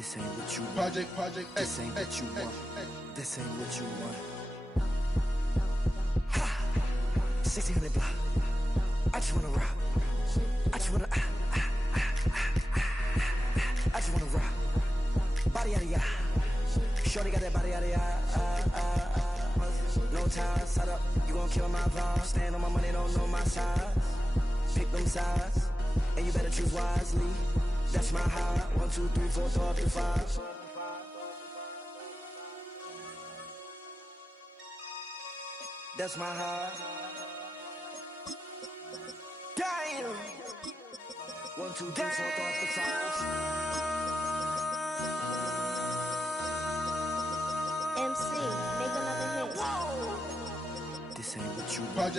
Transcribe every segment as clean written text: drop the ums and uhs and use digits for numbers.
This ain't what you want. This ain't what you want. This ain't what you want. Ha! 1600 block. I just wanna rock. I just wanna I just wanna rock. Body out of ya. Shorty got that body out of ya. No time, set up. You gon' kill my vibe. Stand on my money, don't know my size. Pick them sides, and you better choose wisely. That's my high. 1, 2, 3, 4, throw up to 5. That's my high. Damn. 1, 2, 3, 4, throw up to 5. MC, make another hit. This ain't what you want.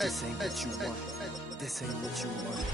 This ain't what you want. This ain't what you want.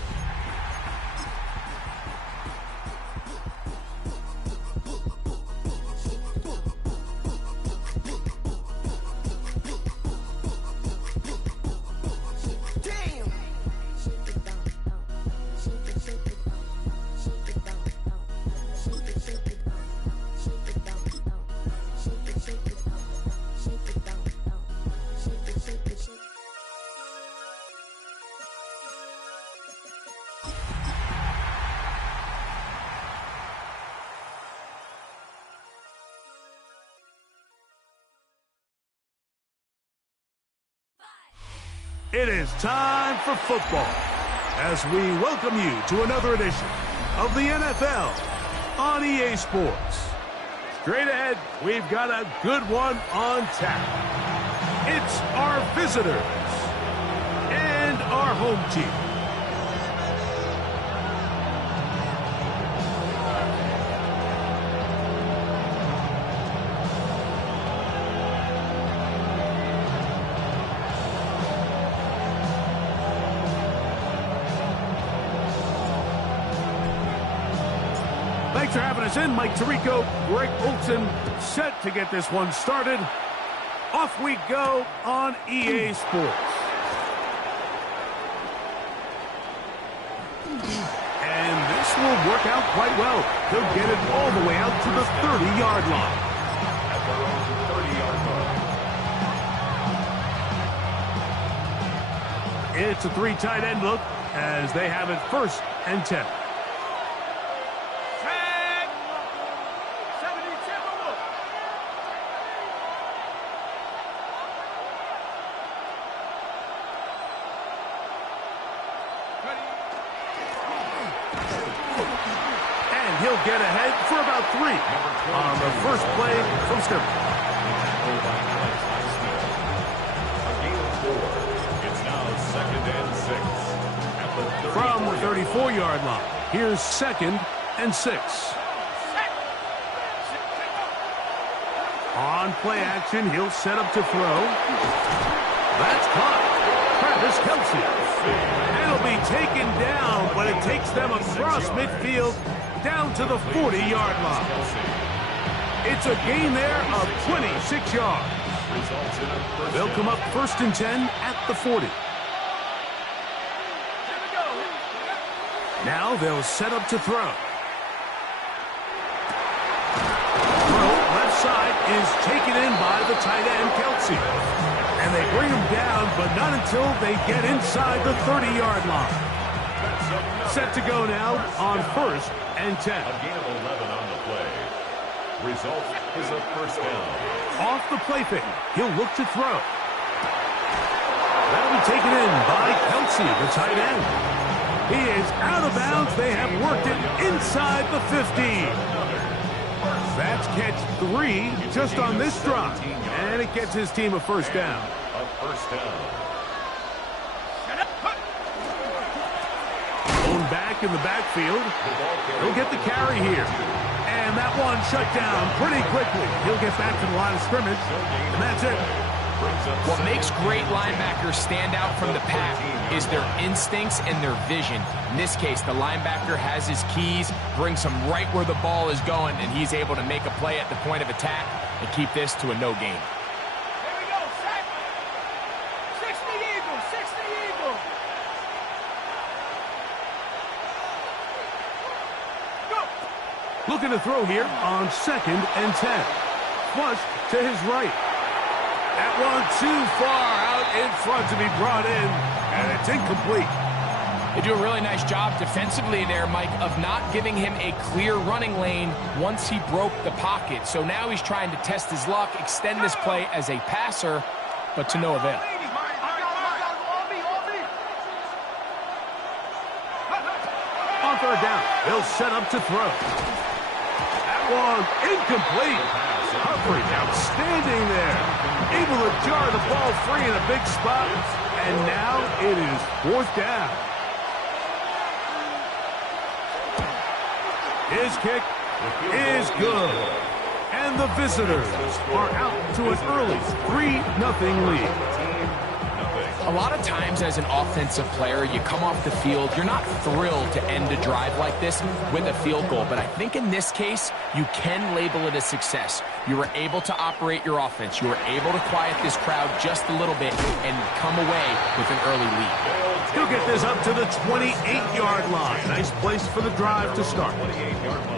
It is time for football as we welcome you to another edition of the NFL on EA Sports. Straight ahead, we've got a good one on tap. It's our visitors and our home team. Thanks for having us in. Mike Tirico, Greg Olson, set to get this one started. Off we go on EA Sports. And this will work out quite well. They'll get it all the way out to the 30-yard line. At their own 30-yard line. It's a 3 tight end look as they have it 1st and 10. He'll get ahead for about 3 on the first play from scrimmage. It's now 2nd and 6. From the 34-yard line, here's 2nd and 6. On play action, he'll set up to throw. That's caught. Travis Kelce. It'll be taken down, but it takes them across midfield down to the 40-yard line. It's a gain there of 26 yards. They'll come up 1st and 10 at the 40. Now they'll set up to throw. Throw left side is taken in by the tight end, Kelce. And they bring him down, but not until they get inside the 30-yard line. Set to go now on 1st and 10. A gain of 11 on the play. Result is a 1st down. Off the play fake, he'll look to throw. That'll be taken in by Kelce, the tight end. He is out of bounds. They have worked it inside the 15. That's catch 3 just on this drive. And it gets his team a 1st down. A 1st down. Back in the backfield. He'll get the carry here. And that one shut down pretty quickly. He'll get back to the line of scrimmage. And that's it. What makes great linebackers stand out from the pack is their instincts and their vision. In this case, the linebacker has his keys, brings him right where the ball is going, and he's able to make a play at the point of attack and keep this to a no gain. Looking to throw here on 2nd and 10. Flush to his right. That one too far out in front to be brought in, and it's incomplete. They do a really nice job defensively there, Mike, of not giving him a clear running lane once he broke the pocket. So now he's trying to test his luck, extend this play as a passer, but to no avail. On 3rd down, they'll set up to throw. That one incomplete. Coverage outstanding there. Able to jar the ball free in a big spot. And now it is 4th down. His kick is good. And the visitors are out to an early 3-0 lead. A lot of times as an offensive player, you come off the field, you're not thrilled to end a drive like this with a field goal. But I think in this case, you can label it a success. You were able to operate your offense. You were able to quiet this crowd just a little bit and come away with an early lead. He'll get this up to the 28-yard line. Nice place for the drive to start. 28-yard line.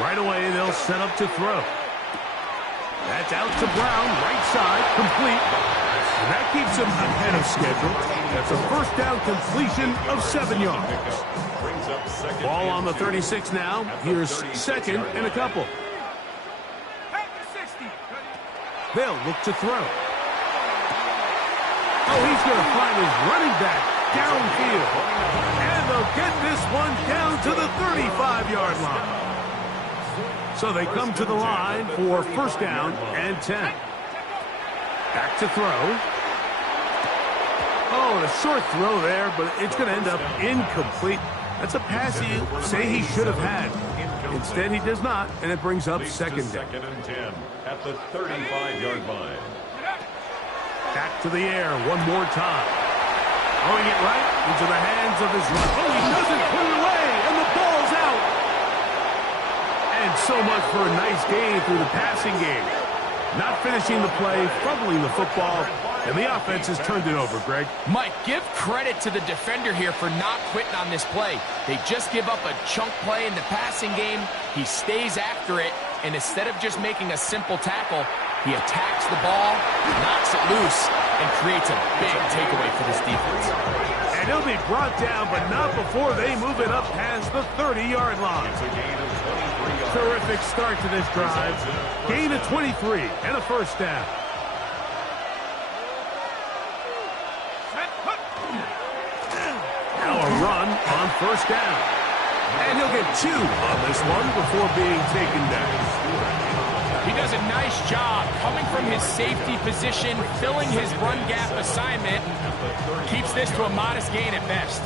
Right away, they'll set up to throw. That's out to Brown, right side, complete. And that keeps him ahead of schedule. That's a 1st down completion of 7 yards. Ball on the 36 now. Here's 2nd and a couple. They'll look to throw. Oh, he's going to find his running back downfield. And they'll get this one down to the 35-yard line. So they come to the line for 1st down and 10. Back to throw. Oh, and a short throw there, but it's going to end up incomplete. That's a pass you say he should have had. Instead, he does not, and it brings up 2nd down. 2nd and 10 at the 35-yard line. Back to the air one more time. Throwing it right into the hands of his runner. Oh, he doesn't put it away, and the ball's out. And so much for a nice gain through the passing game. Not finishing the play, fumbling the football, and the offense has turned it over, Greg. Mike, give credit to the defender here for not quitting on this play. They just give up a chunk play in the passing game. He stays after it, and instead of just making a simple tackle, he attacks the ball, knocks it loose, and creates a big takeaway for this defense. And he'll be brought down, but not before they move it up past the 30-yard line. It's a gain of 23 yards. Terrific start to this drive. Gain of 23 and a 1st down. Now a run on 1st down. And he'll get 2 on this one before being taken down. He does a nice job coming from his safety position, filling his run gap assignment, keeps this to a modest gain at best.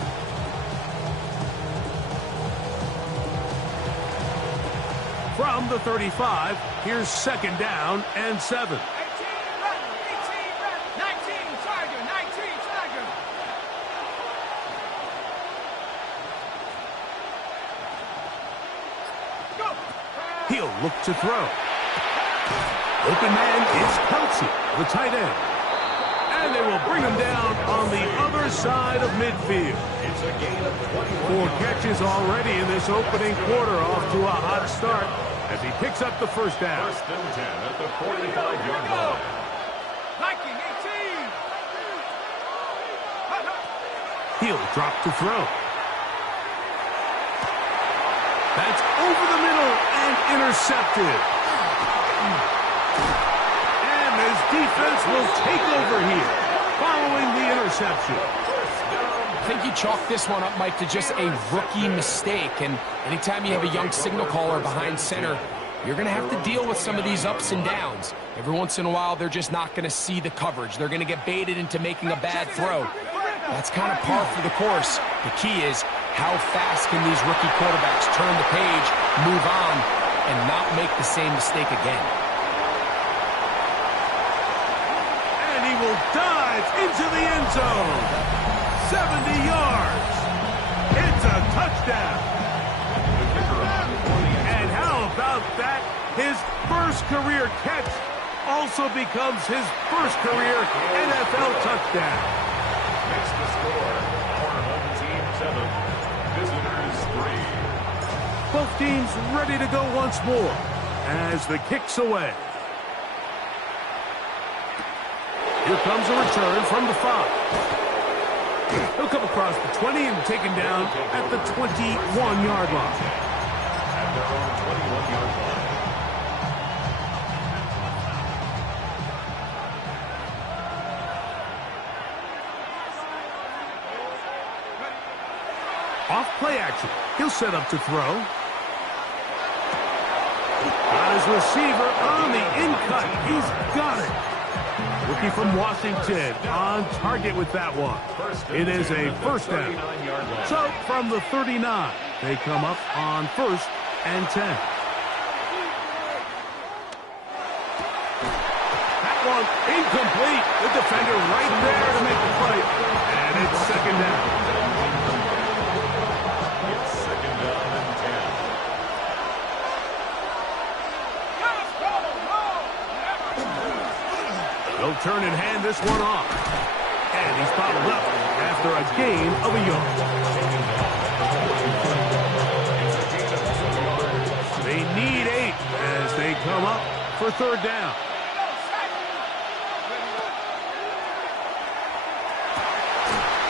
From the 35, here's 2nd down and 7. 18, run, 19, Tiger, 19, Tiger. Go. He'll look to throw. Open man is Kelsey, the tight end. And they will bring him down on the other side of midfield. It's a gain of 21 4 catches already in this opening quarter, off to a hot start as he picks up the 1st down. 1st and 10 at the 45-yard line. Viking, 18. He'll drop to throw. That's over the middle and intercepted. And his defense will take over here following the interception. I think you chalk this one up, Mike, to just a rookie mistake. And anytime you have a young signal caller behind center, you're going to have to deal with some of these ups and downs. Every once in a while, they're just not going to see the coverage. They're going to get baited into making a bad throw. That's kind of par for the course. The key is how fast can these rookie quarterbacks turn the page, move on, and not make the same mistake again. And he will dive into the end zone. 70 yards. It's a touchdown. And how about that His first career catch also becomes his first career NFL touchdown. Makes the score. Our home team 7, visitors 3. Both teams ready to go once more as the kick's away. Here comes a return from the 5. He'll come across the 20 and taken down at the 21-yard line. At their own 21-yard line. Off play action. He'll set up to throw. Got his receiver on the in-cut. He's got it. Rookie from Washington on target with that one. It is a first down. So from the 39, they come up on 1st and 10. That one incomplete. The defender right there to make the play. And it's second down. It's second down and 10. They'll turn and hand this one off. And he's bottled up after a gain of a yard. They need 8 as they come up for third down.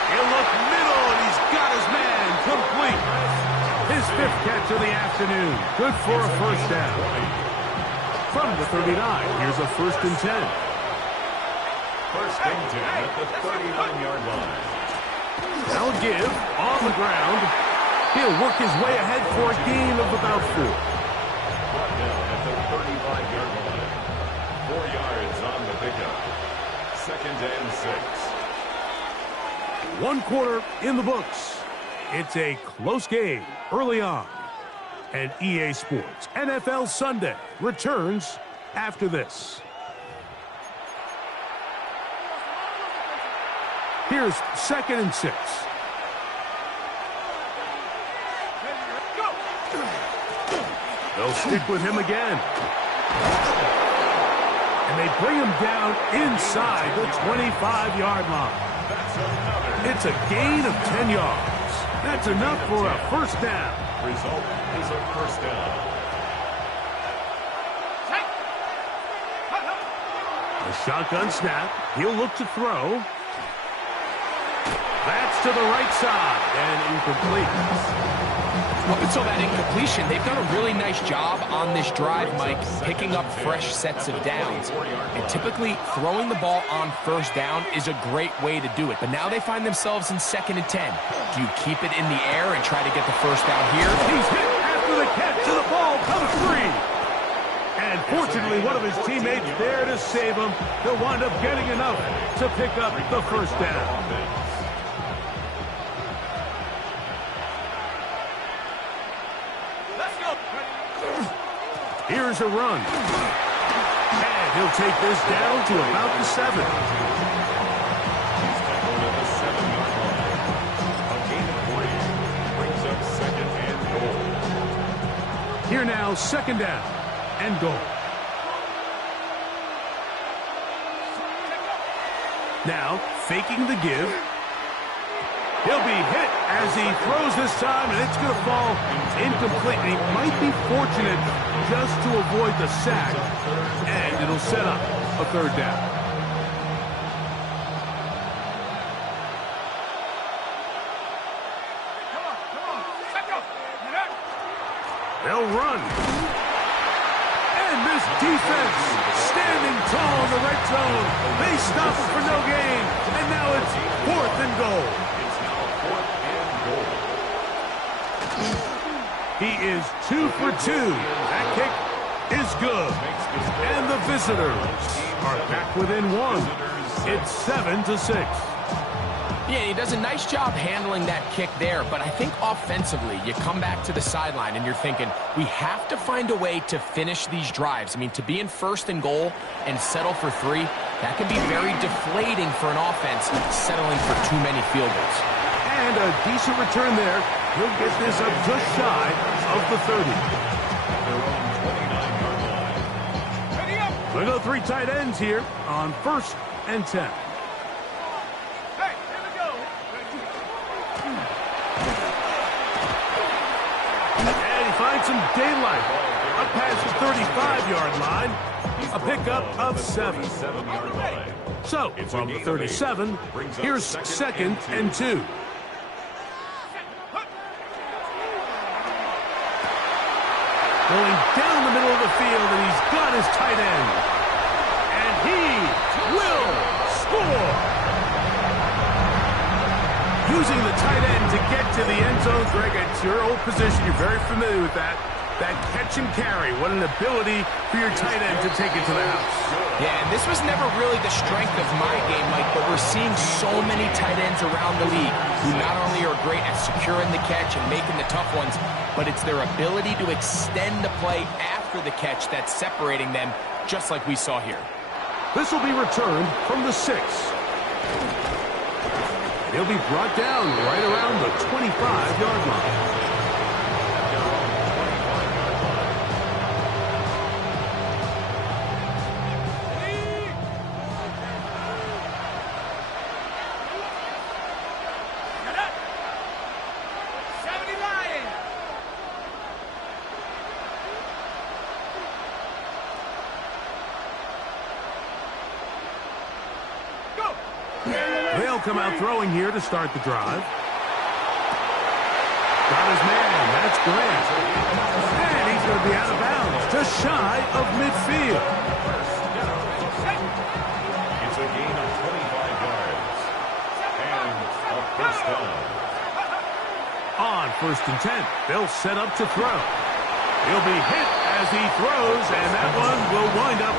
He'll look middle, and he's got his man complete. His 5th catch of the afternoon. Good for a first down. From the 39, here's a 1st and 10. First and 10 at the 39-yard line. They'll give on the ground. He'll work his way ahead for a gain of about 4. Brought down at the 35-yard line. 4 yards on the pickup. Second and 6. 1 quarter in the books. It's a close game early on. And EA Sports NFL Sunday returns after this. Here's 2nd and 6. They'll stick with him again. And they bring him down inside the 25-yard line. It's a gain of 10 yards. That's enough for a first down. Result is a first down. A shotgun snap. He'll look to throw. That's to the right side and incomplete. Up until that incompletion, they've done a really nice job on this drive, Mike, picking up fresh sets of downs. And typically, throwing the ball on first down is a great way to do it. But now they find themselves in 2nd and 10. Do you keep it in the air and try to get the first down here? He's hit after the catch, and the ball comes free. And fortunately, one of his teammates there to save him. He'll wind up getting enough to pick up the first down. Here's a run. And he'll take this down to about the 7. He's tackled at the 7-yard line. A gain of 3 brings up 2nd and goal. Here now, 2nd down and goal. Now, faking the give. He'll be hit as he throws this time, and it's going to fall incomplete. He might be fortunate just to avoid the sack, and it'll set up a third down. They'll run. And this defense standing tall in the red zone. They stop it for no gain, and now it's 4th and goal. He is 2 for 2. That kick is good. And the visitors are back within 1. It's 7-6. Yeah, he does a nice job handling that kick there, but I think offensively, you come back to the sideline and you're thinking, we have to find a way to finish these drives. I mean, to be in 1st and goal and settle for 3, that can be very deflating for an offense settling for too many field goals. And a decent return there. He'll get this up just shy of the 30. Their own 29-yard line. We'll go 3 tight ends here on 1st and 10. Hey, here we go. And he finds some daylight. Up past the 35-yard line. A pickup of 7. So, from the 37, here's 2nd and 2. Going down the middle of the field, and he's got his tight end. And he will score. Using the tight end to get to the end zone. Greg, it's your old position. You're very familiar with that. That catch and carry. What an ability for your tight end to take it to the house. Yeah, and this was never really the strength of my game, Mike, but we're seeing so many tight ends around the league who not only are great at securing the catch and making the tough ones, but it's their ability to extend the play after the catch that's separating them, just like we saw here. This will be returned from the 6. He'll be brought down right around the 25-yard line. They'll come out throwing here to start the drive. Got his man. That's Grant. And he's going to be out of bounds, just shy of midfield. It's a gain of 25 yards. And a first down. On 1st and 10, they'll set up to throw. He'll be hit as he throws, and that one will wind up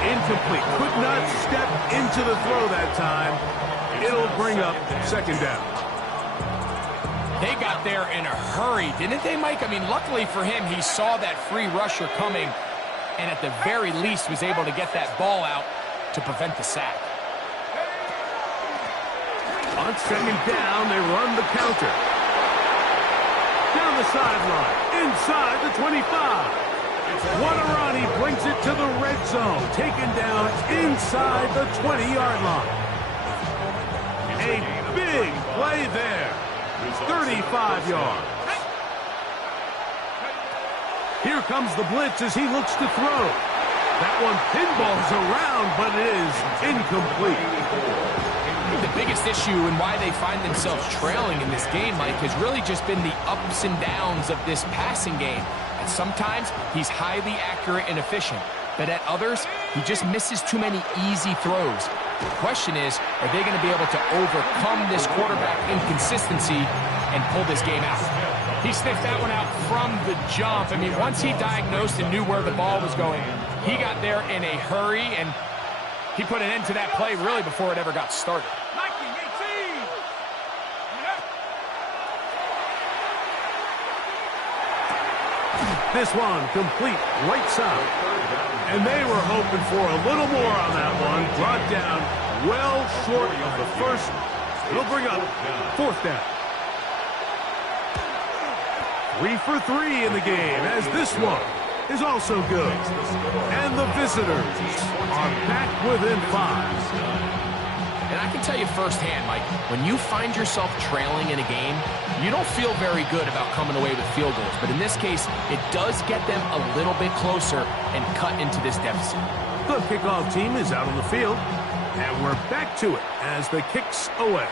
incomplete. Could not step into the throw that time. It'll bring up 2nd down. They got there in a hurry, didn't they, Mike? I mean, luckily for him, he saw that free rusher coming and at the very least was able to get that ball out to prevent the sack. On 2nd down, they run the counter. Down the sideline, inside the 25. What a run, he brings it to the red zone. Taken down inside the 20-yard line. A big play there. 35 yards. Here comes the blitz as he looks to throw. That one pinballs around, but it is incomplete. The biggest issue and why they find themselves trailing in this game, Mike, has really just been the ups and downs of this passing game. And sometimes he's highly accurate and efficient, but at others, he just misses too many easy throws. The question is, are they going to be able to overcome this quarterback inconsistency and pull this game out? He sniffed that one out from the jump. I mean, once he diagnosed and knew where the ball was going, he got there in a hurry, and he put an end to that play really before it ever got started. This one complete right side. And they were hoping for a little more on that one. Brought down well short of the first. It'll bring up 4th down. 3 for 3 in the game, as this one is also good. And the visitors are back within 5. And I can tell you firsthand, Mike, when you find yourself trailing in a game, you don't feel very good about coming away with field goals. But in this case, it does get them a little bit closer and cut into this deficit. The kickoff team is out on the field, and we're back to it as the kick's away.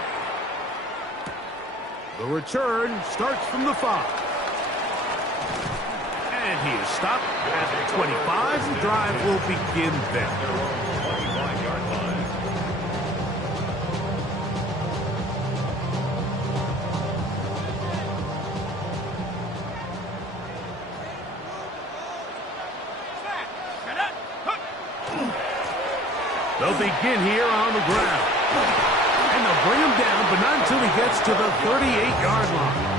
The return starts from the 5. And he is stopped at the 25. The drive will begin then. 25-yard line. They'll begin here on the ground. And they'll bring him down, but not until he gets to the 38-yard line.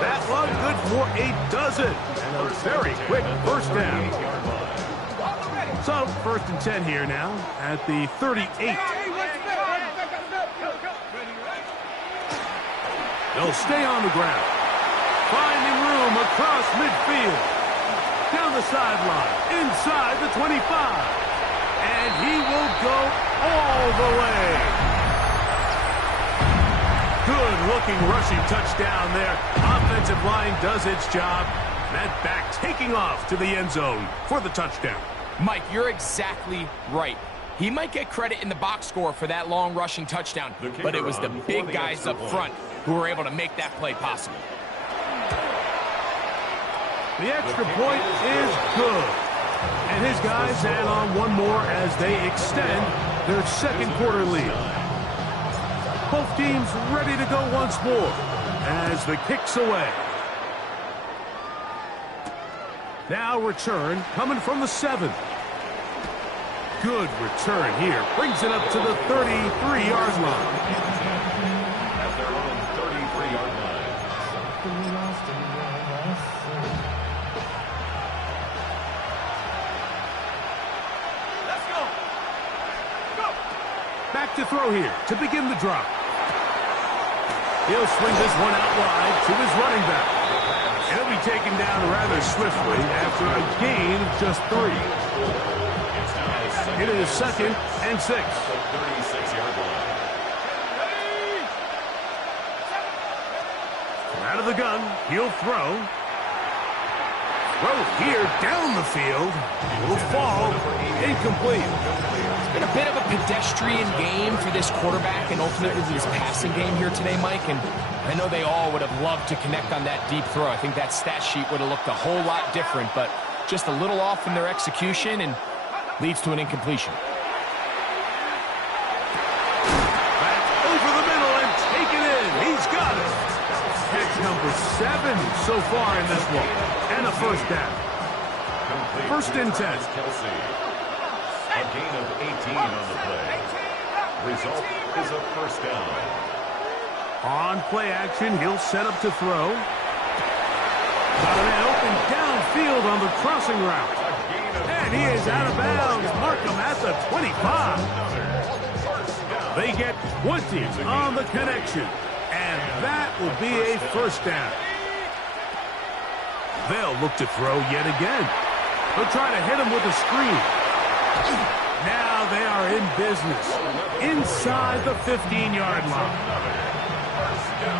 That one good for a dozen. And a very quick first down. So, 1st and 10 here now at the 38. They'll stay on the ground. Finding room across midfield. Down on the sideline, inside the 25. And he will go all the way. Good-looking rushing touchdown there. Offensive line does its job. That back taking off to the end zone for the touchdown. Mike, you're exactly right. He might get credit in the box score for that long rushing touchdown, but it was the big guys up front who were able to make that play possible. The extra point is good. And his guys add on one more as they extend their second quarter lead. Both teams ready to go once more as the kick's away. Now return coming from the 7. Good return here. Brings it up to the 33-yard line. At their own 33-yard line. Let's go. Go. Back to throw here to begin the drop. He'll swing this one out wide to his running back. He'll be taken down rather swiftly after a gain of just 3. It is 2nd and 6. 36-yard line. Out of the gun, he'll throw. Throw here down the field. Will fall incomplete. It's been a bit of a pedestrian game for this quarterback and ultimately this passing game here today, Mike. And I know they all would have loved to connect on that deep throw. I think that stat sheet would have looked a whole lot different, but just a little off in their execution and leads to an incompletion. Back over the middle and taken in. He's got it. Catch number 7 so far in this one. And a first down. First and 10. Kelsey. A gain of 18 on the play. Result is a first down. On play action, he'll set up to throw. Got a man open downfield on the crossing route. And he is out of bounds. Mark him at the 25. They get 20 on the connection. And that will be a first down. They'll look to throw yet again. They'll try to hit him with a screen. Now they are in business. Inside the 15-yard line.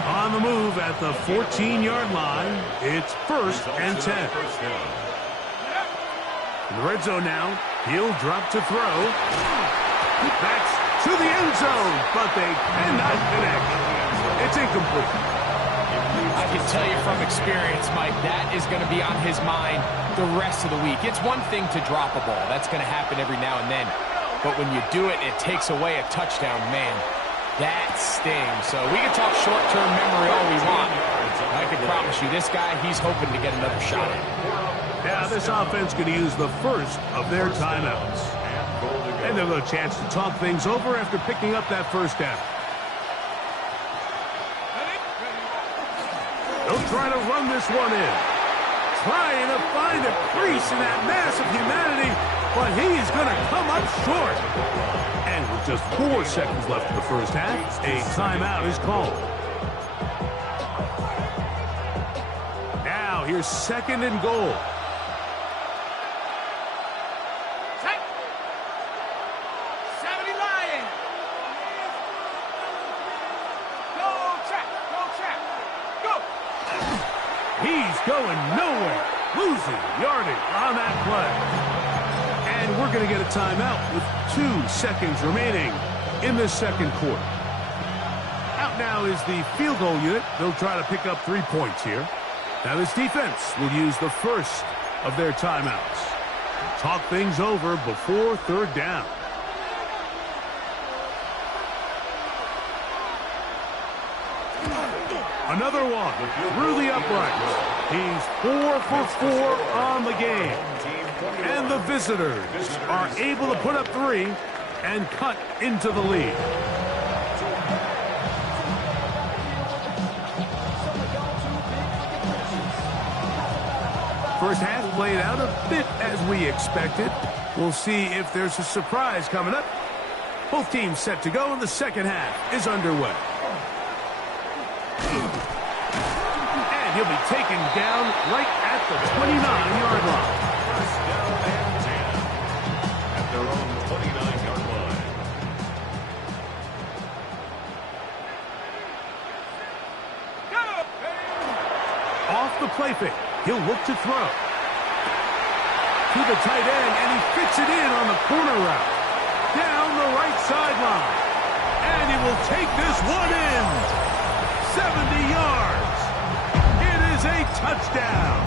On the move at the 14-yard line, it's 1st and 10. In the red zone now, he'll drop to throw. That's to the end zone, but they cannot connect. It's incomplete. I can tell you from experience, Mike, that is going to be on his mind the rest of the week. It's one thing to drop a ball. That's going to happen every now and then. But when you do it, it takes away a touchdown, man. That stings. So we can talk short-term memory all we want. I can promise you, this guy, he's hoping to get another shot at it. Now this offense going to use the first of their timeouts. And they'll have a chance to talk things over after picking up that first down. They'll try to run this one in. Trying to find a crease in that mass of humanity, but he is going to come up short. And with just 4 seconds left in the first half, a timeout is called. Now here's 2nd and goal. Set. 70 Lions. Go track. Go track. Go. He's going nowhere. Losing yardage on that play. And we're going to get a timeout with 2 seconds remaining in the second quarter. Out now is the field goal unit. They'll try to pick up 3 points here. Now this defense will use the first of their timeouts. Talk things over before 3rd down. Another one through the uprights. He's 4 for 4 on the game. And the visitors are able to put up 3 and cut into the lead. First half played out a bit as we expected. We'll see if there's a surprise coming up. Both teams set to go, and the second half is underway. And And he'll be taken down right at the 29-yard line. First down and 10 at their own 29-yard line. Off the play fake, he'll look to throw. To the tight end, and he fits it in on the corner route. Down the right sideline. And he will take this one in. 70 yards. It is a touchdown.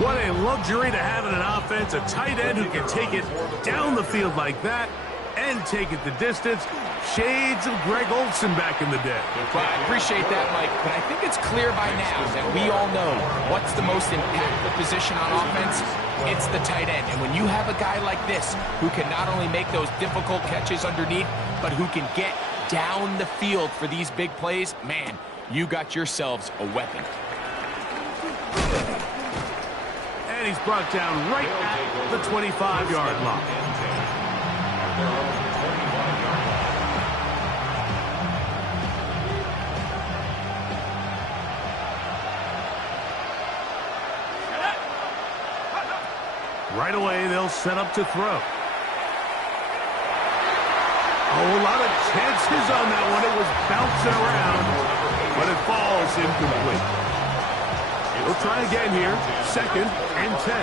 What a luxury to have in an offense. A tight end who can take it down the field like that and take it the distance. Shades of Greg Olsen back in the day. Well, I appreciate that, Mike, but I think it's clear by now that we all know what's the most impactful position on offense. It's the tight end. And when you have a guy like this who can not only make those difficult catches underneath, but who can get down the field for these big plays, man, you got yourselves a weapon. And he's brought down right at the 25-yard line. Right away, they'll set up to throw. Oh, a lot of chances on that one. It was bouncing around, but it falls incomplete. We'll try again here. 2nd and 10.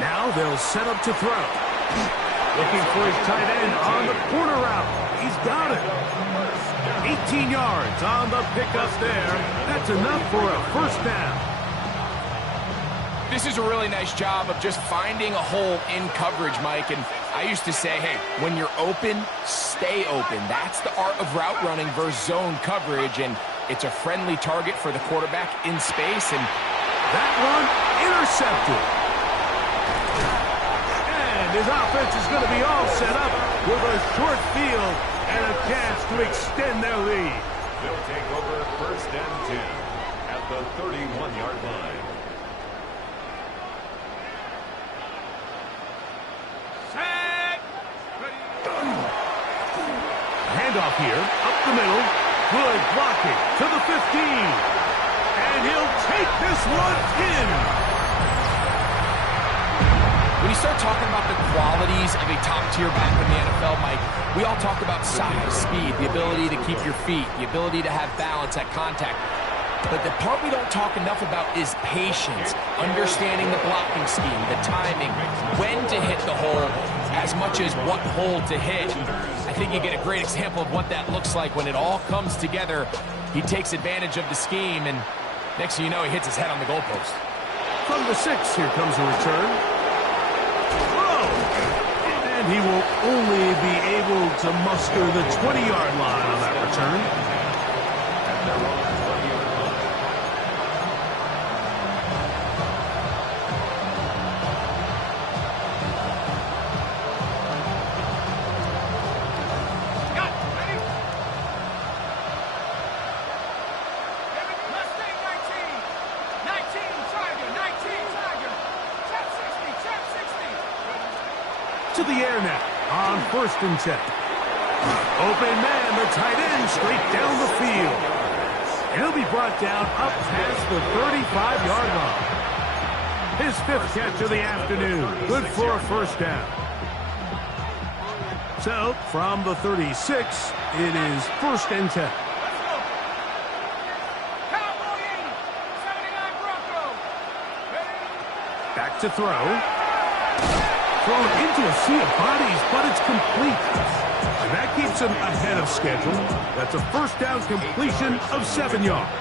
Now they'll set up to throw. Looking for his tight end on the corner route. He's got it. 18 yards on the pickup there. That's enough for a first down. This is a really nice job of just finding a hole in coverage, Mike. And I used to say, hey, when you're open, stay open. That's the art of route running versus zone coverage. And it's a friendly target for the quarterback in space. And that one intercepted. And his offense is going to be all set up with a short field and a chance to extend their lead. They'll take over 1st and 10 at the 31-yard line. Handoff here, up the middle. Good blocking to the 15. And he'll take this one in. when you start talking about the qualities of a top-tier back in the NFL, Mike, we all talk about size, speed, the ability to keep your feet, the ability to have balance at contact. But the part we don't talk enough about is patience, understanding the blocking scheme, the timing, when to hit the hole, as much as what hole to hit. I think you get a great example of what that looks like when it all comes together. He takes advantage of the scheme, and next thing you know, he hits his head on the goalpost. From the 6, here comes a return. Oh! And he will only be able to muster the 20-yard line on that return. And they're on the 20-yard line. To the air now on 1st and 10. Open man, the tight end, straight down the field. And he'll be brought down up past the 35-yard line. His 5th catch of the afternoon. Good for a first down. So, from the 36, it is 1st and 10. Back to throw. Thrown into a sea of bodies, but it's complete. And that keeps him ahead of schedule. That's a first down completion of 7 yards.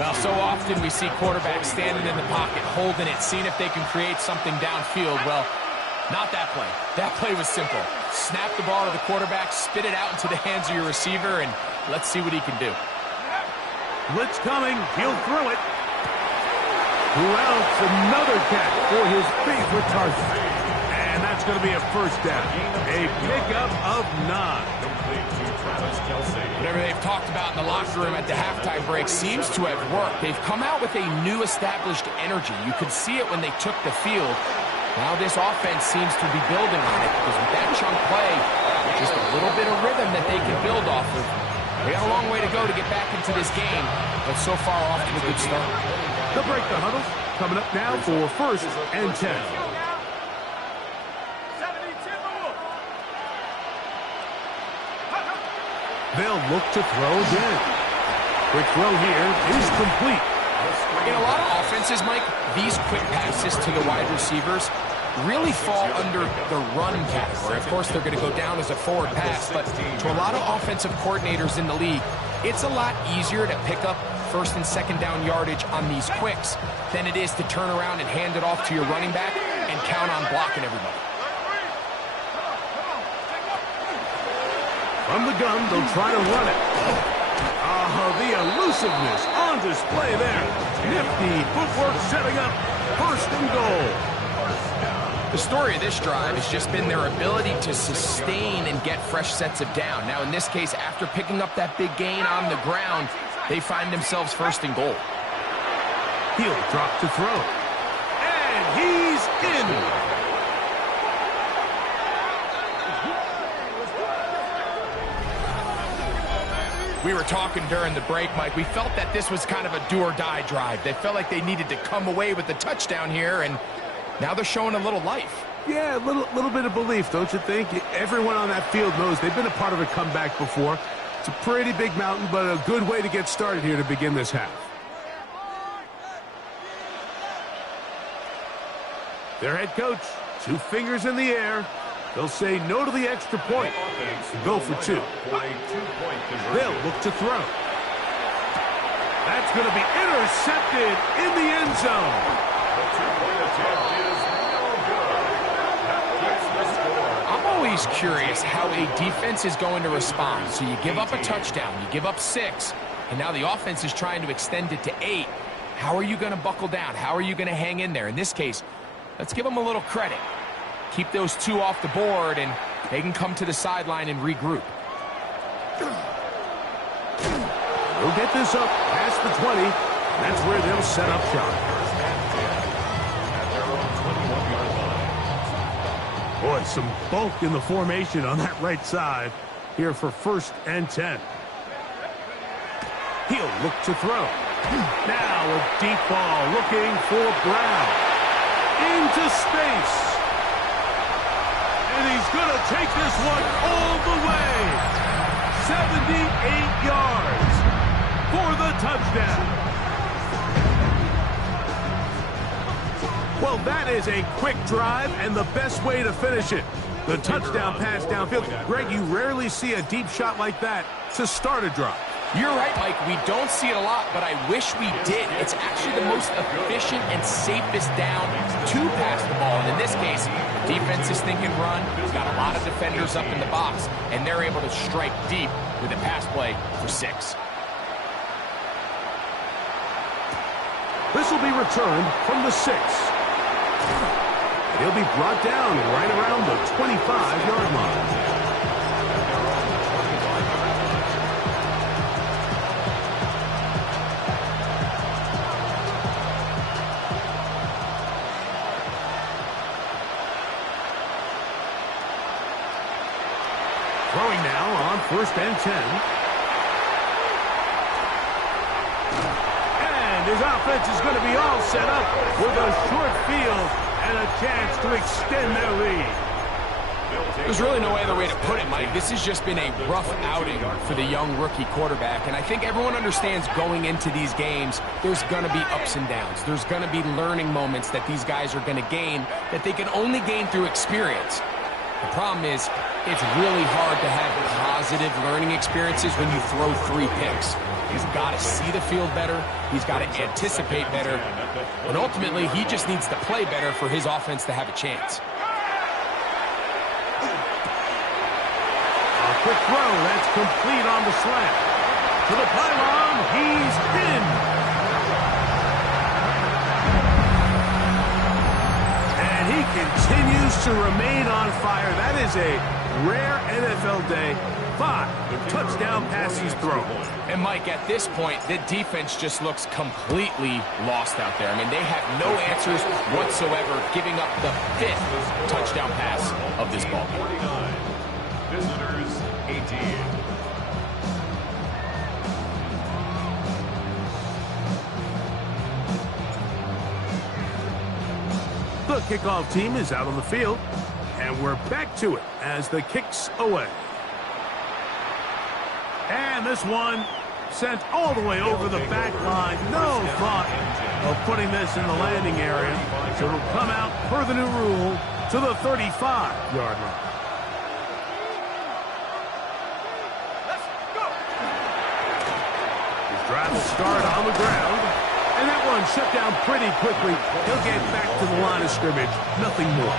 Well, so often we see quarterbacks standing in the pocket, holding it, seeing if they can create something downfield. Well, not that play. That play was simple. Snap the ball to the quarterback, spit it out into the hands of your receiver, and let's see what he can do. Blitz coming. He'll throw it. Who else? Another catch for his favorite target. And that's going to be a first down. A pickup of 9. Whatever they've talked about in the locker room at the halftime break seems to have worked. They've come out with a new established energy. You could see it when they took the field. Now this offense seems to be building on it because with that chunk play, just a little bit of rhythm that they can build off of. They got a long way to go to get back into this game, but so far off to a good start. They'll break the huddle. Coming up now for 1st and 10. They'll look to throw again. Quick throw here is complete. In a lot of offenses, Mike, these quick passes to the wide receivers really fall under the run category. Of course, they're going to go down as a forward pass, but to a lot of offensive coordinators in the league, it's a lot easier to pick up 1st and 2nd down yardage on these quicks than it is to turn around and hand it off to your running back and count on blocking everybody. From the gun, they'll try to run it. The elusiveness on display there. Nifty footwork setting up 1st and goal. The story of this drive has just been their ability to sustain and get fresh sets of down. Now, in this case, after picking up that big gain on the ground, they find themselves 1st and goal. He'll drop to throw. And he's in. We were talking during the break, Mike. We felt that this was kind of a do-or-die drive. They felt like they needed to come away with the touchdown here, and now they're showing a little life. Yeah, a little bit of belief, don't you think? Everyone on that field knows they've been a part of a comeback before. It's a pretty big mountain, but a good way to get started here to begin this half. Their head coach, 2 fingers in the air. They'll say no to the extra point and go for 2. They'll look to throw. That's going to be intercepted in the end zone. I'm always curious how a defense is going to respond. So you give up a touchdown, you give up 6, and now the offense is trying to extend it to 8. How are you going to buckle down? How are you going to hang in there? In this case, let's give them a little credit. Keep those 2 off the board, and they can come to the sideline and regroup. They'll get this up past the 20. That's where they'll set up shop. Boy, some bulk in the formation on that right side here for 1st and 10. He'll look to throw. Now a deep ball looking for Brown. Into space. And he's going to take this one all the way. 78 yards for the touchdown. Well, that is a quick drive and the best way to finish it. The touchdown pass downfield. Greg, you rarely see a deep shot like that to start a drive. You're right, Mike. We don't see it a lot, but I wish we did. It's actually the most efficient and safest down to pass the ball. And in this case, the defense is thinking run. We've got a lot of defenders up in the box, and they're able to strike deep with a pass play for 6. This will be returned from the 6. He'll be brought down right around the 25-yard line. Throwing now on 1st and 10. And his offense is going to be all set up with a short field and a chance to extend their lead. There's really no other way to put it, Mike. This has just been a rough outing for the young rookie quarterback, and I think everyone understands going into these games, there's going to be ups and downs. There's going to be learning moments that these guys are going to gain that they can only gain through experience. The problem is, it's really hard to have positive learning experiences when you throw 3 picks. He's got to see the field better. He's got to anticipate better. And ultimately, he just needs to play better for his offense to have a chance. A quick throw. That's complete on the slant. To the pylon. He's in. And he continues to remain on fire. That is a rare NFL day, 5 touchdown passes thrown. And Mike, at this point, the defense just looks completely lost out there. I mean, they have no answers whatsoever, giving up the 5th touchdown pass of this ball game. 49. Visitors 18. The kickoff team is out on the field, and we're back to it as the kick's away. And this one sent all the way over the back line. No thought of putting this in the landing area, so it'll come out per the new rule to the 35-yard line. Let's go. His drive will start on the ground. And that one shut down pretty quickly. He'll get back to the line of scrimmage. Nothing more.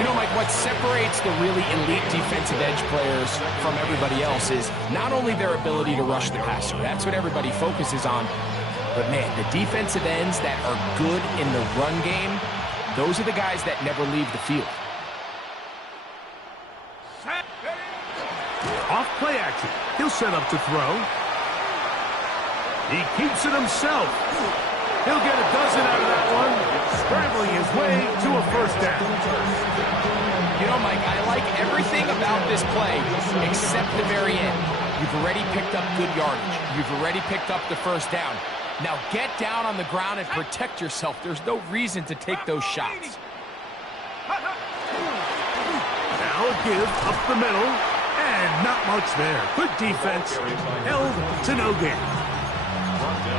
You know, Mike, what separates the really elite defensive edge players from everybody else is not only their ability to rush the passer. That's what everybody focuses on. But, man, the defensive ends that are good in the run game, those are the guys that never leave the field. Off play action. He'll set up to throw. He keeps it himself. He'll get a dozen out of that one, scrambling his way to a first down. You know, Mike, I like everything about this play except the very end. You've already picked up good yardage. You've already picked up the first down. Now get down on the ground and protect yourself. There's no reason to take those shots. Now a give up the middle, and not much there. Good defense, held to no gain.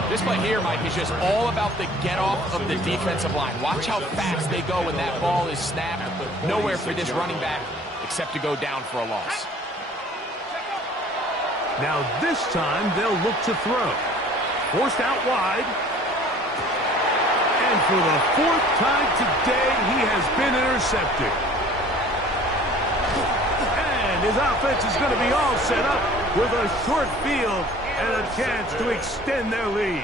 This play here, Mike, is just all about the get-off of the defensive line. Watch how fast they go when that ball is snapped. Nowhere for this running back except to go down for a loss. Now this time they'll look to throw. Forced out wide. And for the 4th time today, he has been intercepted. And his offense is going to be all set up with a short field and a chance to extend their lead.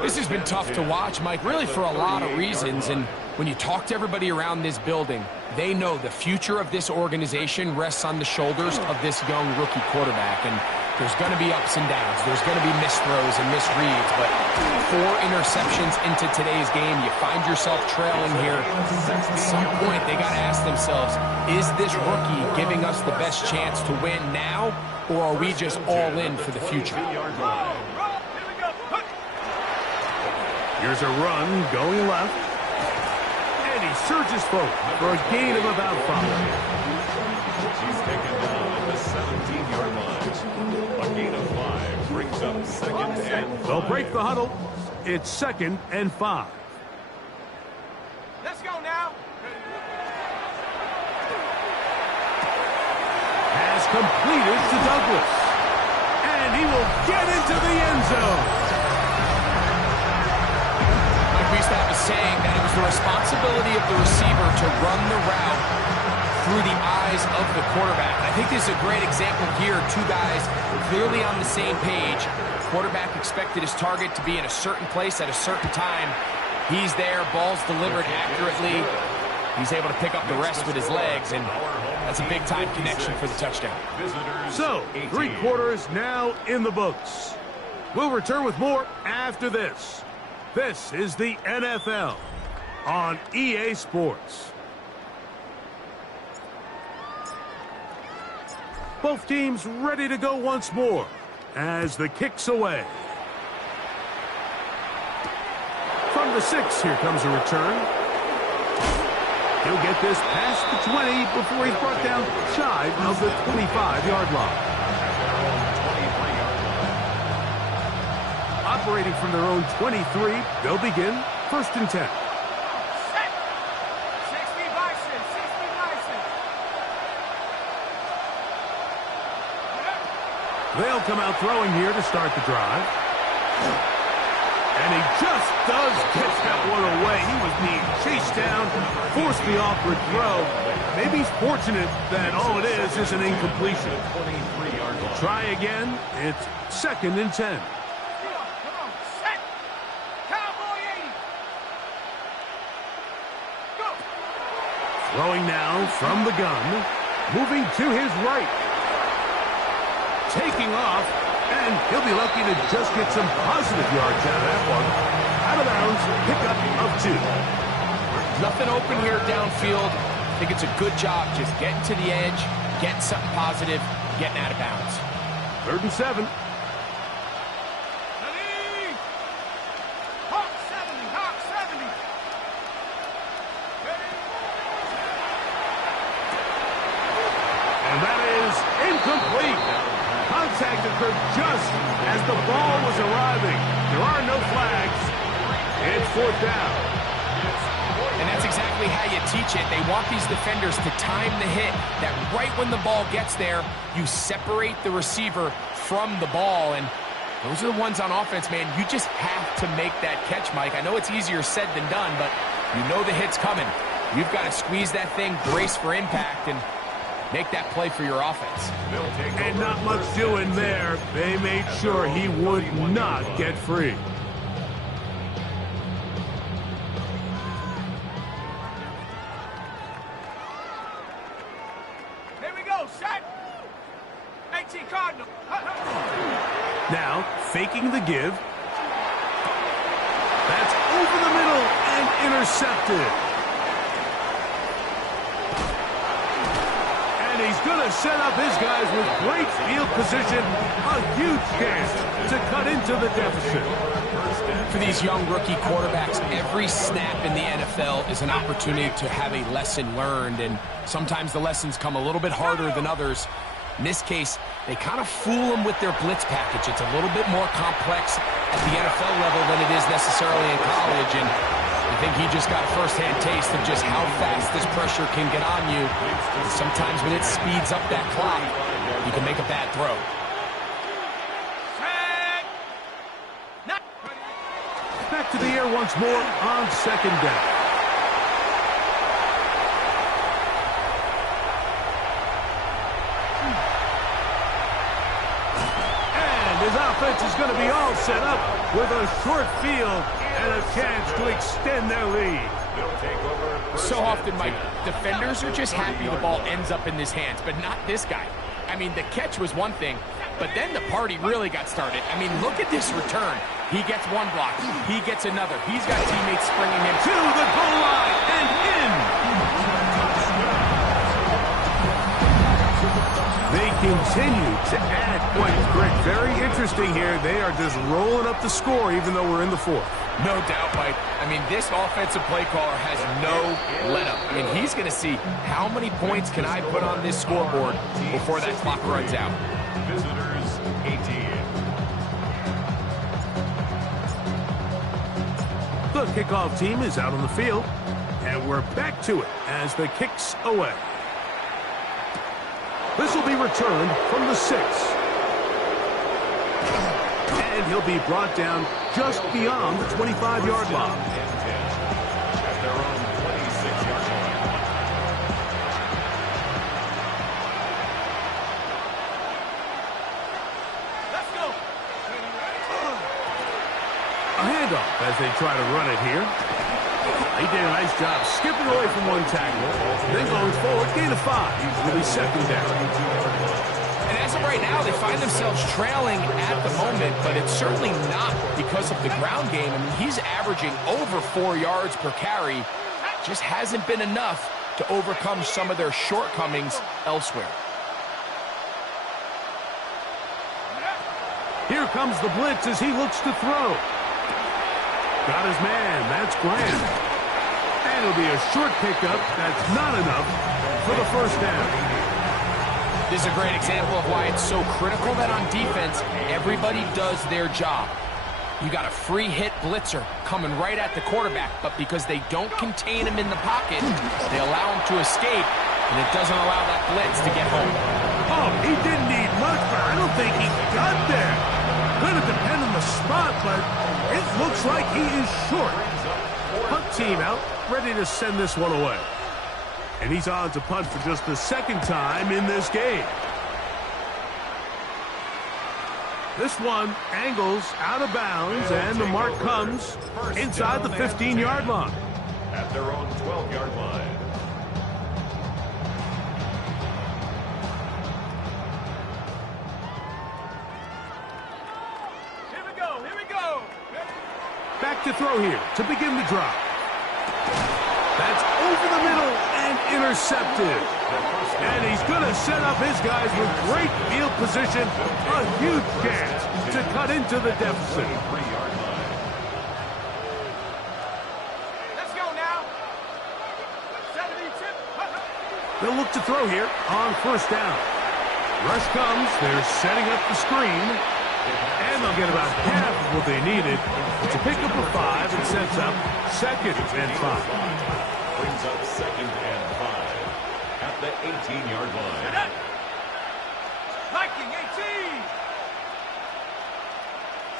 This has been tough to watch, Mike, really for a lot of reasons. And when you talk to everybody around this building, they know the future of this organization rests on the shoulders of this young rookie quarterback. And there's going to be ups and downs. There's going to be missed throws and missed reads. But 4 interceptions into today's game, you find yourself trailing here. At some point, they got to ask themselves, is this rookie giving us the best chance to win now? Or are we just all in for the future? Here's a run going left. And he surges forward for a gain of about 5. He's taken down at the 17-yard line. A gain of 5 brings up 2nd and 5. They'll break the huddle. It's 2nd and 5. Let's go now. Has completed to Douglas. And he will get into the end zone. Like we used to have a saying that it was the responsibility of the receiver to run the route through the eyes of the quarterback. I think this is a great example here. 2 guys clearly on the same page. Quarterback expected his target to be in a certain place at a certain time. He's there, ball's delivered accurately. He's able to pick up the rest with his legs, and that's a big-time connection for the touchdown. So, 3 quarters now in the books. We'll return with more after this. This is the NFL on EA Sports. Both teams ready to go once more as the kick's away. From the 6, here comes a return. He'll get this past the 20 before he's brought down shy of the 25-yard line. Operating from their own 23, they'll begin 1st and 10. 60 Bison, 60 Bison. They'll come out throwing here to start the drive. And he just does catch that one away. He was being chased down, forced the awkward throw. Maybe he's fortunate that all it is an incompletion. Try again. It's 2nd and 10. Come on, set. Cowboy 80. Go. Throwing now from the gun. Moving to his right. Taking off, and he'll be lucky to just get some positive yards out of that one. Out of bounds, pickup of 2. Nothing open here downfield. I think it's a good job just getting to the edge, getting something positive, getting out of bounds. 3rd and 7. Hawk 70, Hawk 70. And that is incomplete. Contact occurred just as the ball was arriving. There are no flags. It's 4th down. And that's exactly how you teach it. They want these defenders to time the hit, that right when the ball gets there, you separate the receiver from the ball. And those are the ones on offense, man. You just have to make that catch, Mike. I know it's easier said than done, but you know the hit's coming. You've got to squeeze that thing, brace for impact, and make that play for your offense. And not much doing there. They made sure he would not get free. Here we go, set. 18 Cardinal. Now, faking the give. That's over the middle and intercepted. And he's going to set up his guys with great field position. A huge chance to cut into the deficit. For these young rookie quarterbacks, every snap in the NFL is an opportunity to have a lesson learned, and sometimes the lessons come a little bit harder than others. In this case, they kind of fool them with their blitz package. It's a little bit more complex at the NFL level than it is necessarily in college, and I think he just got a first-hand taste of just how fast this pressure can get on you. And sometimes when it speeds up that clock, you can make a bad throw. Back to the air once more on 2nd down. And his offense is going to be all set up with a short field and a chance to extend their lead. So often, Mike, defenders are just happy the ball ends up in his hands, but not this guy. I mean, the catch was one thing, but then the party really got started. I mean, look at this return. He gets one block. He gets another. He's got teammates springing him To the goal line and in. They continue to add points. Greg, very interesting here. They are just rolling up the score even though we're in the 4th. No doubt, Mike. I mean, this offensive play caller has no let-up. I mean, he's going to see how many points can I put on this scoreboard before that clock runs out. Visitors 18. The kickoff team is out on the field, and we're back to it as the kick's away. This will be returned from the 6. And he'll be brought down just beyond the 25-yard line. At their own 26-yard line. Let's go. A handoff as they try to run it here. He did a nice job skipping away from one tackle. Then going forward, gain of 5. Will be 2nd down. And as of right now, they find themselves trailing at the moment, but it's certainly not because of the ground game. I mean, he's averaging over 4 yards per carry. Just hasn't been enough to overcome some of their shortcomings elsewhere. Here comes the blitz as he looks to throw. Got his man. That's Graham. And it'll be a short pickup. That's not enough for the 1st down. This is a great example of why it's so critical that on defense, everybody does their job. You got a free hit blitzer coming right at the quarterback, but because they don't contain him in the pocket, they allow him to escape, and it doesn't allow that blitz to get home. Oh, he didn't need much, but I don't think he got there. Could have depended on the spot, but it looks like he is short. Punt team out, ready to send this one away. And he's on to punt for just the 2nd time in this game. This one angles out of bounds, and the mark comes inside the 15-yard line. At their own 12-yard line. to throw here to begin the drive. That's over the middle and intercepted. And he's going to set up his guys with great field position. A huge chance to cut into the deficit. Let's go now. 72. They'll look to throw here on first down. Rush comes. They're setting up the screen. And they'll get about half of what they needed. It's a pickup of 5 and sets up 2nd and 5. Brings up 2nd and 5 at the 18-yard line. Viking 18.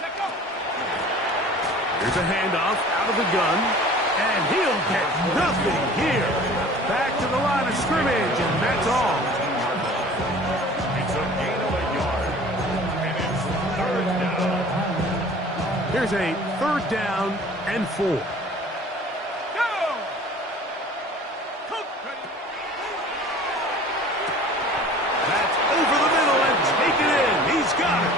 Set go. Here's a handoff out of the gun. And he'll get nothing here. Back to the line of scrimmage, and that's all. It's a gain of a yard. And it's 3rd down. Here's a 3rd down and 4. Go. Cook. That's over the middle and taken in. He's got it.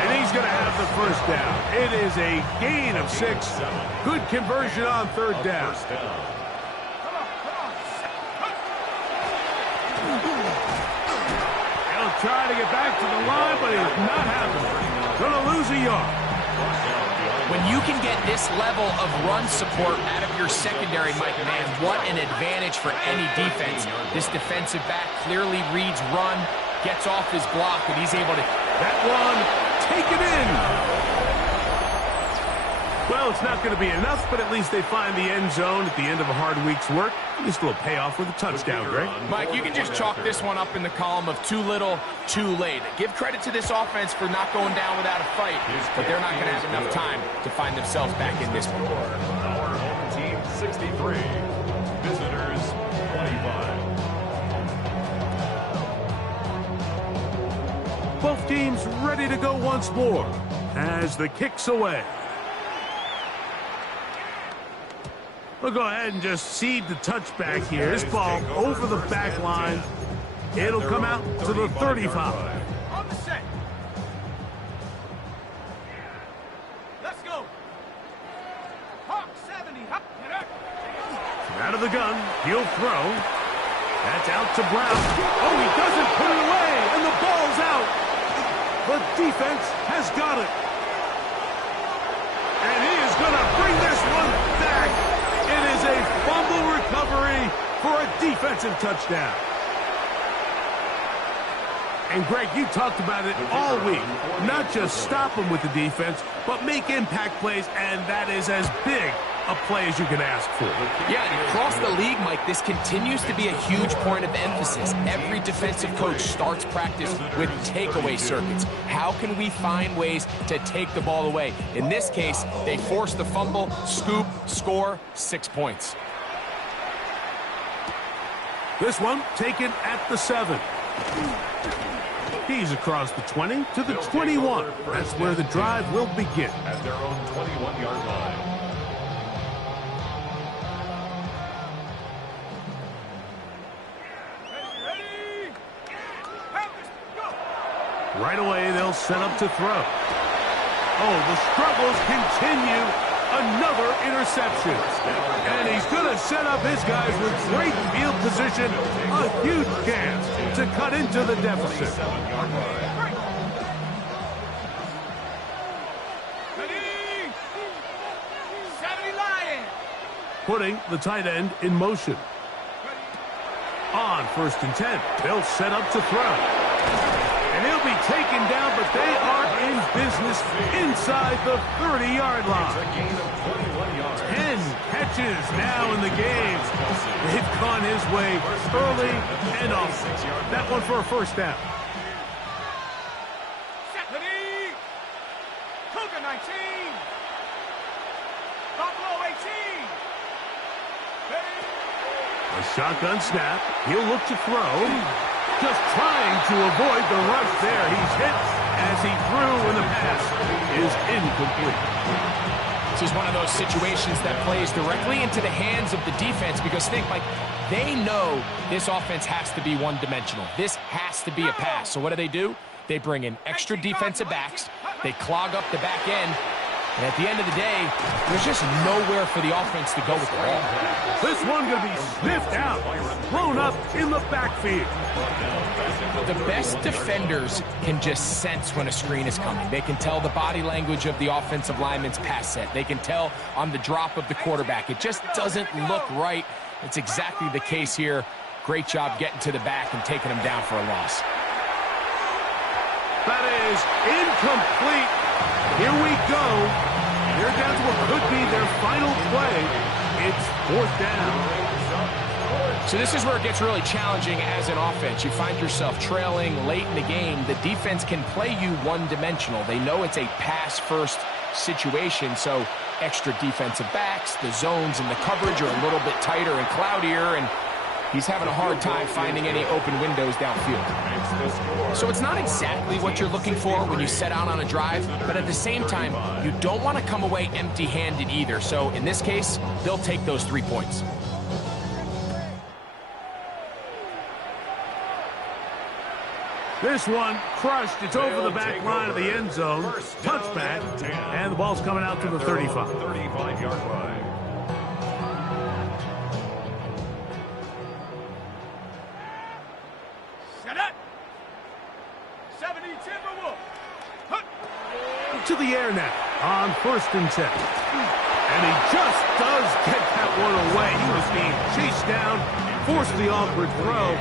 And he's going to have the 1st down. It is a gain of 6. Good conversion on 3rd down. Come on. He'll try to get back to the line, but he's not happening. Going to lose a yard. When you can get this level of run support out of your secondary, Mike, man, what an advantage for any defense. This defensive back clearly reads run, gets off his block, and he's able to... That one, take it in. Well, it's not going to be enough, but at least they find the end zone at the end of a hard week's work. Just a little payoff with a touchdown, Greg. Mike, you can just chalk this one up in the column of too little, too late. Give credit to this offense for not going down without a fight, but they're not going to have enough time to find themselves back in this one. Our home team 63, visitors 25. Both teams ready to go once more as the kick's away. We'll go ahead and just cede the touchback here. This ball over the back line. It'll come out to the 35. On the set. Let's go. Hawk 70. Out of the gun, he'll throw. That's out to Brown. Oh, he doesn't put it away, and the ball's out. The defense has got it. And he is going to bring this one back. It is a fumble recovery for a defensive touchdown. And, Greg, you talked about it all week. Not just stop them with the defense, but make impact plays, and that is as big a play as you can ask for. Yeah, and across the league, Mike, this continues to be a huge point of emphasis. Every defensive coach starts practice with takeaway circuits. How can we find ways to take the ball away? In this case, they force the fumble, scoop, score, 6 points. This one taken at the 7. He's across the 20 to the 21. That's where the drive will begin. At their own 21-yard line. Right away, they'll set up to throw. Oh, the struggles continue. Another interception. And he's going to set up his guys with great field position. A huge chance to cut into the deficit. Putting the tight end in motion. On 1st and 10, they'll set up to throw. And he'll be taken down, but they are in business inside the 30-yard line. 10 catches now in the game. They've gone his way early and often. That one for a 1st down. Cougar 19. Buffalo 18. A shotgun snap. He'll look to throw. Just trying to avoid the rush there. He's hit as he threw, and the pass is incomplete. This is one of those situations that plays directly into the hands of the defense because think, like, they know this offense has to be one-dimensional. This has to be a pass. So what do? They bring in extra defensive backs. They clog up the back end, And at the end of the day, there's just nowhere for the offense to go with the ball. This one going to be sniffed out, thrown up in the backfield. The best defenders can just sense when a screen is coming. They can tell the body language of the offensive lineman's pass set. They can tell on the drop of the quarterback. It just doesn't look right. It's exactly the case here. Great job getting to the back and taking him down for a loss. That is incomplete. Here we go. They're down to what could be their final play. It's 4th down. So this is where it gets really challenging as an offense. You find yourself trailing late in the game. The defense can play you one-dimensional. They know it's a pass-first situation, so extra defensive backs, the zones and the coverage are a little bit tighter and cloudier, and he's having a hard time finding any open windows downfield. So it's not exactly what you're looking for when you set out on a drive, but at the same time, you don't want to come away empty-handed either. So in this case, they'll take those 3 points. This one crushed. It's over the back line of the end zone. Touchback, and the ball's coming out to the 35. 35-yard line. Set up. 70 Timberwolf. To the air now on 1st and 10. And he just does get that one away. He was being chased down, forced the awkward throw.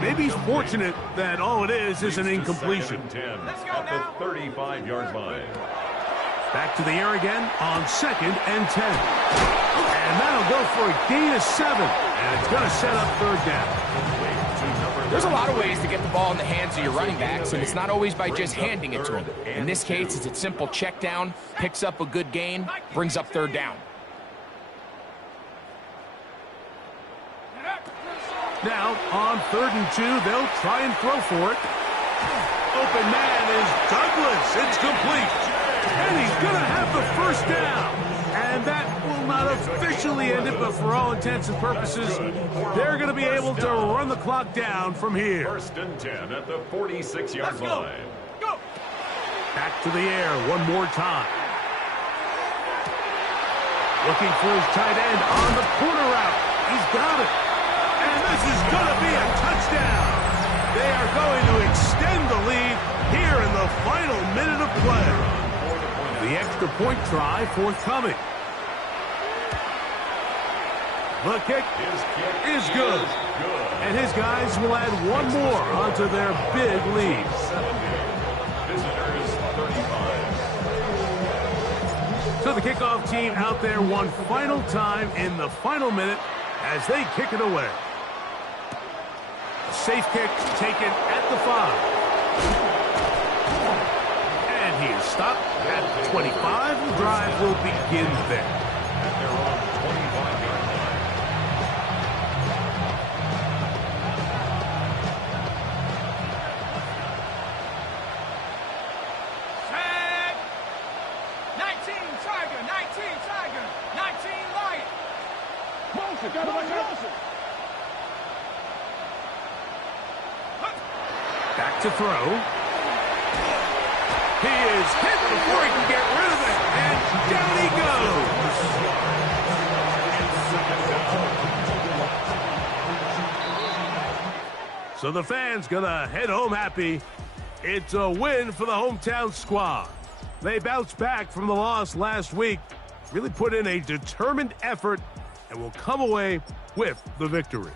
Maybe he's fortunate that all it is an incompletion. Let's go At the now. 35-yard line. Back to the air again on 2nd and 10. And that'll go for a gain of 7. And it's going to set up 3rd down. There's a lot of ways to get the ball in the hands of your running backs, and it's not always by just handing it to them. In this case, it's a simple check down, picks up a good gain, brings up 3rd down. Now, on 3rd and 2, they'll try and throw for it. Open man is Douglas. It's complete. And he's going to have the 1st down. And that will not officially end it, but for all intents and purposes, they're going to be able to run the clock down from here. 1st and 10 at the 46-yard line. Go. Back to the air one more time. Looking for his tight end on the corner route. He's got it. And this is going to be a touchdown. They are going to extend the lead here in the final minute of play. The extra point try forthcoming. The kick is good. And his guys will add one more onto their big lead. Visitors 35. So the kickoff team out there one final time in the final minute as they kick it away. A safe kick taken at the 5. And he is stopped at 25. The drive will begin there. At their own 25-yard line. Set. 19 Tiger. 19 Tiger. 19 Lion. Motion. Got him. Motion. Back to throw. He is hit before he can get rid of it. And down he goes. So the fans gonna head home happy. It's a win for the hometown squad. They bounced back from the loss last week, really put in a determined effort, and will come away with the victory.